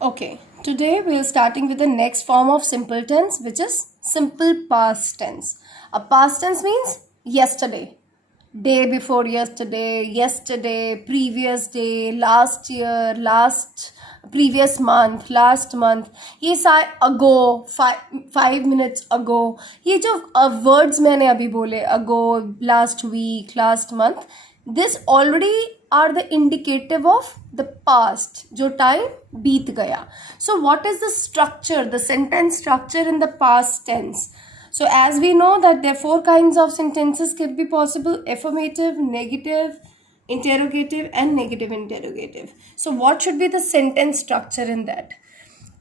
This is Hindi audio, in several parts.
Okay, today we are starting with the next form of simple tense, which is simple past tense. A past tense means yesterday, day before yesterday, yesterday, previous day, last year, last previous month, last month. ये सारे ago, 5 minutes ago. ये जो words मैंने अभी बोले ago, last week, last month. This already are the indicative of the past, जो time बीत गया. So what is the structure, the sentence structure in the past tense? So as we know that there are 4 kinds of sentences can be possible: affirmative, negative, interrogative and negative interrogative. So what should be the sentence structure in that?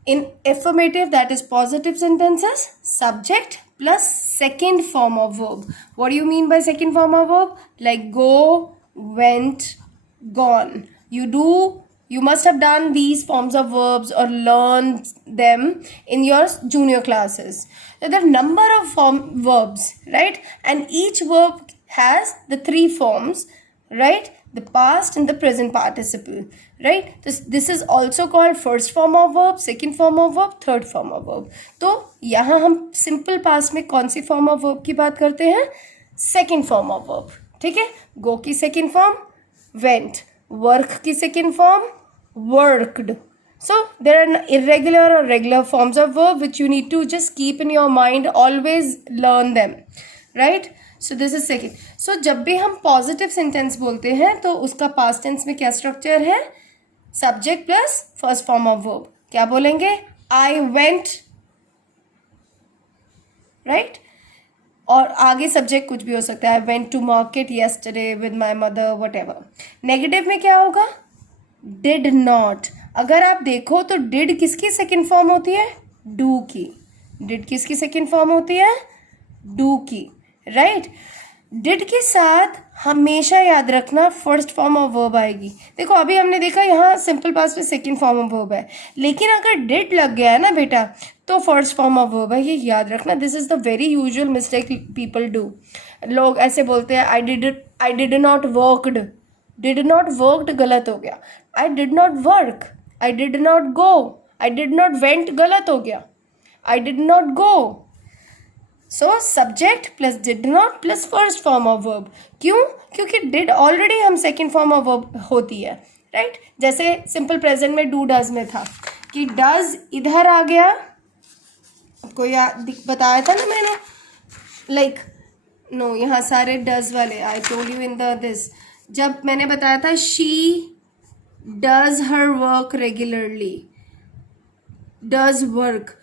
In affirmative, that is positive sentences, subject plus second form of verb. What do you mean by second form of verb? Like go, went, gone. You must have done these forms of verbs or learned them in your junior classes. So there are number of verbs, right? And each verb has the 3 forms, right? The past and the present participle, right? This is also called first form of verb, second form of verb, third form of verb. तो यहाँ हम simple past में कौन सी form of verb की बात करते हैं? Second form of verb. ठीक है? Go की second form, went. Work की second form, worked. So there are irregular or regular forms of verb which you need to just keep in your mind. Always learn them, right? So this is second. So जब भी हम positive sentence बोलते हैं तो उसका past tense में क्या structure है? Subject plus first form of verb. क्या बोलेंगे? I went, right? और आगे सब्जेक्ट कुछ भी हो सकता है. I went to market yesterday with my mother, whatever. Negative में क्या होगा? Did not. अगर आप देखो तो did किसकी सेकेंड फॉर्म होती है? Do की. Did किसकी सेकेंड फॉर्म होती है? Do की, राइट? Did के साथ हमेशा याद रखना फर्स्ट फॉर्म ऑफ वर्ब आएगी. देखो अभी हमने देखा यहाँ सिंपल पास्ट में सेकेंड फॉर्म ऑफ वर्ब है, लेकिन अगर डिड लग गया है ना बेटा तो फर्स्ट फॉर्म ऑफ वर्ब है. ये याद रखना. This is the very usual mistake people do. लोग ऐसे बोलते हैं I did not worked. Did not worked गलत हो गया. I did not work. I did not go. I did not went गलत हो गया. I did not go. So subject plus did not plus first form of verb. क्यों? क्योंकि डिड ऑलरेडी हम सेकेंड फॉर्म ऑफ वर्ब होती है, राइट? जैसे सिंपल प्रेजेंट में डू डज में था कि डज इधर आ गया. आपको बताया था ना मैंने, लाइक नो यहाँ सारे डज वाले. I told you in the this. जब मैंने बताया था she does her work regularly. Does work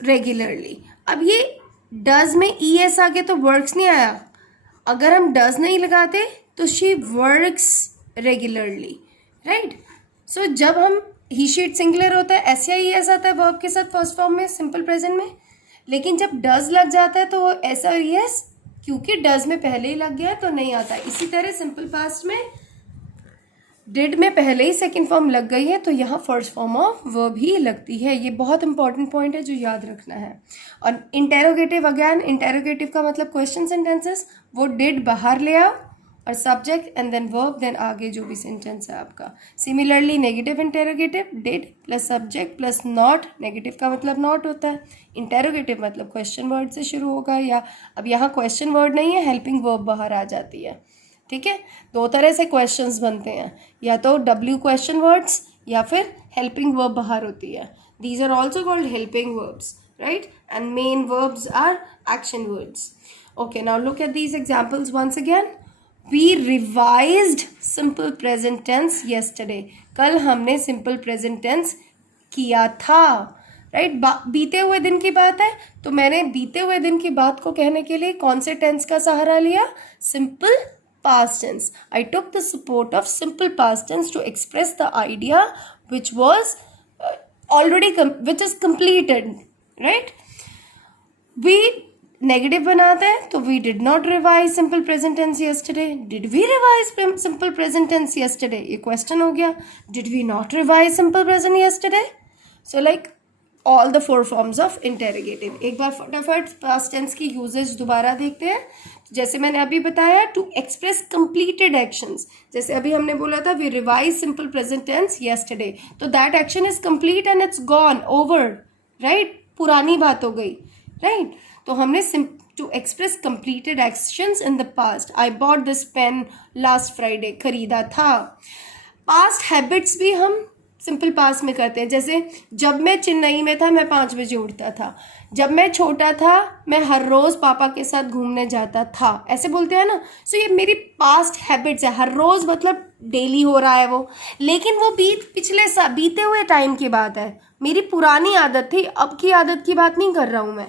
regularly. अब ये डज में ई एस आगे तो वर्क्स नहीं आया. अगर हम डज नहीं लगाते तो शी वर्क्स रेगुलरली, राइट? सो जब हम ही शीट सिंगुलर होता है एस या ई एस आता है वर्ब के साथ फर्स्ट फॉर्म में सिंपल प्रेजेंट में. लेकिन जब डज लग जाता है तो वो एस और ई एस क्योंकि डज में पहले ही लग गया है तो नहीं आता. इसी तरह सिंपल पास्ट में डिड में पहले ही सेकेंड फॉर्म लग गई है तो यहाँ फर्स्ट फॉर्म ऑफ वर्ब ही लगती है. ये बहुत इंपॉर्टेंट पॉइंट है जो याद रखना है. और इंटेरोगेटिव, अगेन इंटेरोगेटिव का मतलब क्वेश्चन सेंटेंसेस. वो डिड बाहर ले आओ और subject and then verb, then आगे जो भी सेंटेंस है आपका. Similarly negative interrogative did plus subject plus not. Negative का मतलब नॉट होता है. इंटेरोगेटिव मतलब क्वेश्चन वर्ड से शुरू होगा, या अब यहाँ क्वेश्चन वर्ड नहीं है, हेल्पिंग वर्ब बाहर आ जाती है. ठीक है? 2 तरह से क्वेश्चंस बनते हैं, या तो डब्ल्यू क्वेश्चन वर्ड्स या फिर हेल्पिंग वर्ब बाहर होती है. These are also called helping verbs, right? And main verbs are action words. Okay, now look at these examples once again. We revised simple present tense yesterday. कल हमने सिंपल प्रेजेंट टेंस किया था, राइट? बीते हुए दिन की बात है तो मैंने बीते हुए दिन की बात को कहने के लिए कौन से टेंस का सहारा लिया? Simple past tense. I took the support of simple past tense to express the idea which was which is completed, right? We negative बनाते हैं तो we did not revise simple present tense yesterday. Did we revise simple present tense yesterday? ये question हो गया. Did we not revise simple present yesterday? So like all the 4 forms of interrogative. एक बार फटाफट पास्ट टेंस की यूजेज दोबारा देखते हैं. जैसे मैंने अभी बताया, टू एक्सप्रेस कंप्लीटेड एक्शंस. जैसे अभी हमने बोला था we revise simple present tense yesterday, तो that action is complete and it's gone over, right. पुरानी बात हो गई, राइट. तो हमने to express completed actions in the past. I bought this pen last Friday, खरीदा था. पास्ट हैबिट्स भी हम सिंपल पास्ट में करते हैं. जैसे जब मैं चेन्नई में था मैं 5 बजे उठता था. जब मैं छोटा था मैं हर रोज़ पापा के साथ घूमने जाता था, ऐसे बोलते हैं ना. सो ये मेरी पास्ट हैबिट्स है. हर रोज़ मतलब डेली हो रहा है वो, लेकिन वो बीते हुए टाइम की बात है. मेरी पुरानी आदत थी, अब की आदत की बात नहीं कर रहा हूँ मैं.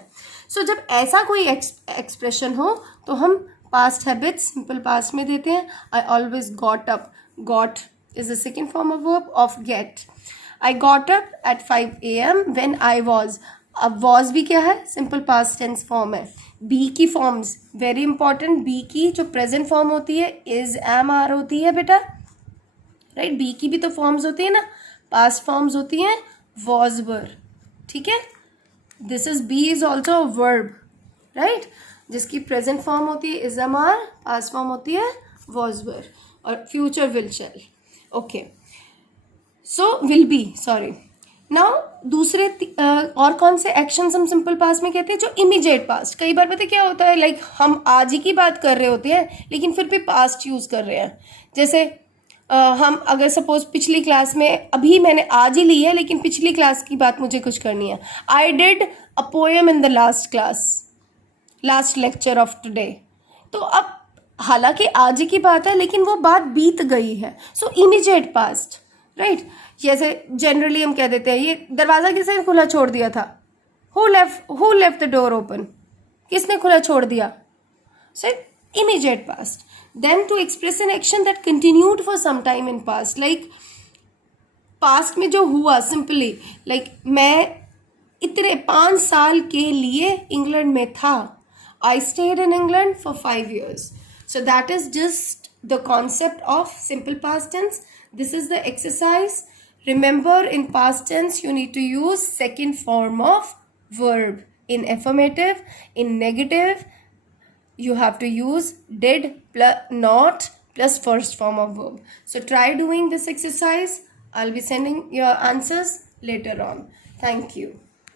सो जब ऐसा कोई एक्सप्रेशन हो तो हम पास्ट हैबिट्स सिंपल पास्ट में देते हैं. I always got up. Got is the second form of verb of get. I got up at 5 a.m. when I was. अब was भी क्या है, सिंपल पास्ट टेंस फॉर्म है. बी की फॉर्म्स वेरी इंपॉर्टेंट. बी की जो प्रेजेंट फॉर्म होती है इज एम आर होती है बेटा, राइट. बी की भी तो फॉर्म्स होती है ना, पास्ट फॉर्म्स होती हैं was were, ठीक है. This is be is also a verb, right, जिसकी प्रेजेंट फॉर्म होती है is am are, past form होती है was were, और future will shall. Okay, so will be, sorry. नाउ दूसरे और कौन से एक्शंस हम सिंपल पास्ट में कहते हैं, जो इमीडिएट पास्ट. कई बार पता है क्या होता है, लाइक हम आज ही की बात कर रहे होते हैं लेकिन फिर भी पास्ट यूज कर रहे हैं. जैसे हम अगर सपोज पिछली क्लास में, अभी मैंने आज ही ली है लेकिन पिछली क्लास की बात मुझे कुछ करनी है. I did a poem in the last class, last lecture of today. तो अब हालांकि आज ही की बात है लेकिन वो बात बीत गई है. सो इमीडिएट पास्ट, राइट. जैसे जनरली हम कह देते हैं ये दरवाज़ा किसने खुला छोड़ दिया था. Who left the door open, किसने खुला छोड़ दिया. So immediate past. Then to express an action that continued for some time in past, like past में जो हुआ, सिंपली लाइक मैं इतने 5 साल के लिए इंग्लैंड में था. I stayed in England for 5 years. So that is just the concept of simple past tense. This is the exercise. Remember, in past tense you need to use second form of verb. In affirmative, in negative, you have to use did plus not plus first form of verb. So try doing this exercise. I'll be sending your answers later on. Thank you.